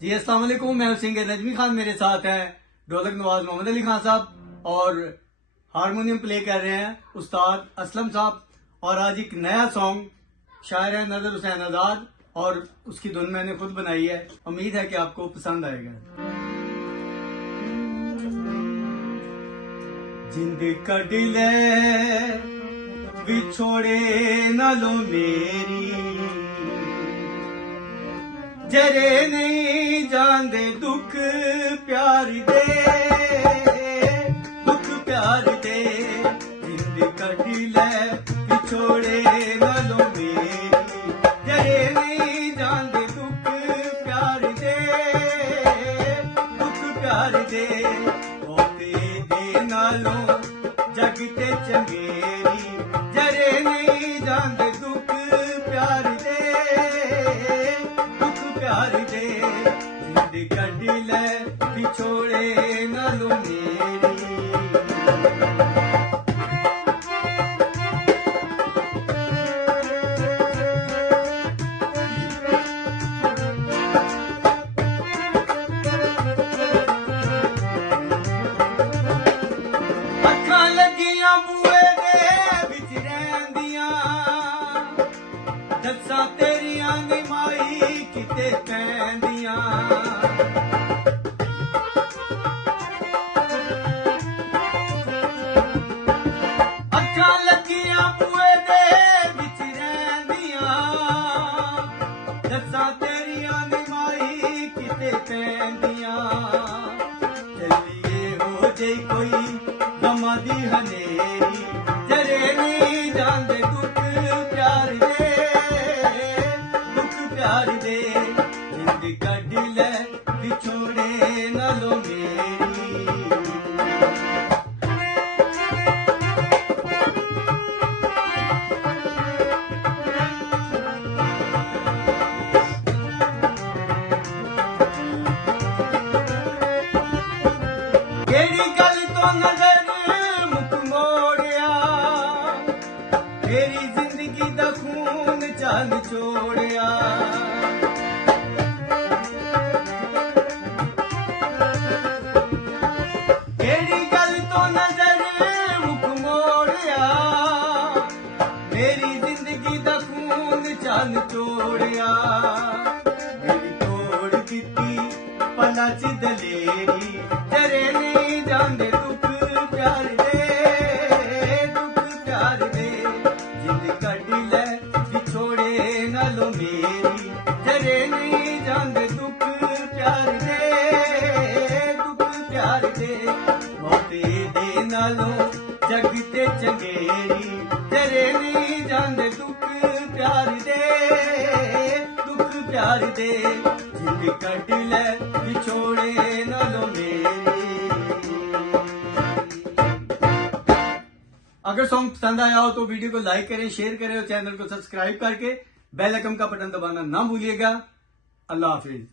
जी अस्सलाम वालेकुम, मैं सिंगर नजमी खान, मेरे साथ हैं ढोलक नवाज मोहम्मद अली खान साहब और हारमोनियम प्ले कर रहे हैं उस्ताद असलम साहब। और आज एक नया सॉन्ग शायर है नजर हुसैन आजाद और उसकी धुन मैंने खुद बनाई है। उम्मीद है कि आपको पसंद आएगा। जिंद कट ले बिछोड़े न लो मेरी, जरे नहीं जानदे दुख प्यार दे, दुख प्यार दे। जिंद कट ले बिछोड़े न लो मेरी, जरे नहीं जानदे दुख प्यार दे, दुख प्यार दे। होते दे नालों जगते चंगेरी, जरे नहीं जानदे दुख प्यार दे, प्यार दे। जिंद कट ले बिछोड़े न लो मेरी। अखां लगियां बूए दे बिच रहिंदियां, दस्सां तेरियां निमाई किते पैंदियां। अखां लगियां बूए दे बिच रहिंदियां, दस्सां तेरियां निमाई किते पैंदियां। चलिए हो जेई कोई गमां दी हनेरी, जरे नहीं जानदे दुख प्यार दे, दुख प्यार दे। जिंद कट ले बिछोड़े न लो मेरी। केड़ी गल तो नजर मुक मोड़िया, तेरी जिंदगी दा खून चल छोड़िया। केड़ी गल तो नजर मुक मोड़िया, तेरी जिंदगी दा खून चल छोड़िया। मेरी तोड़ दित्ती पला च दलेरी, जरे नहीं जानदे दुख प्यार दे, दुख प्यार दे। जिंद कट ले बिछोड़े न लो मेरी, जरे नहीं जानदे दुख प्यार दे, दुख प्यार दे। होते दे नालों जगते चंगेरी, जरे नहीं जानदे दुख प्यार दे, दुख प्यार दे। जिंद कट ले बिछोड़े न लो मेरी। अगर सॉन्ग पसंद आया हो तो वीडियो को लाइक करें, शेयर करें और चैनल को सब्सक्राइब करके बेल आइकन का बटन दबाना ना भूलिएगा। अल्लाह हाफिज।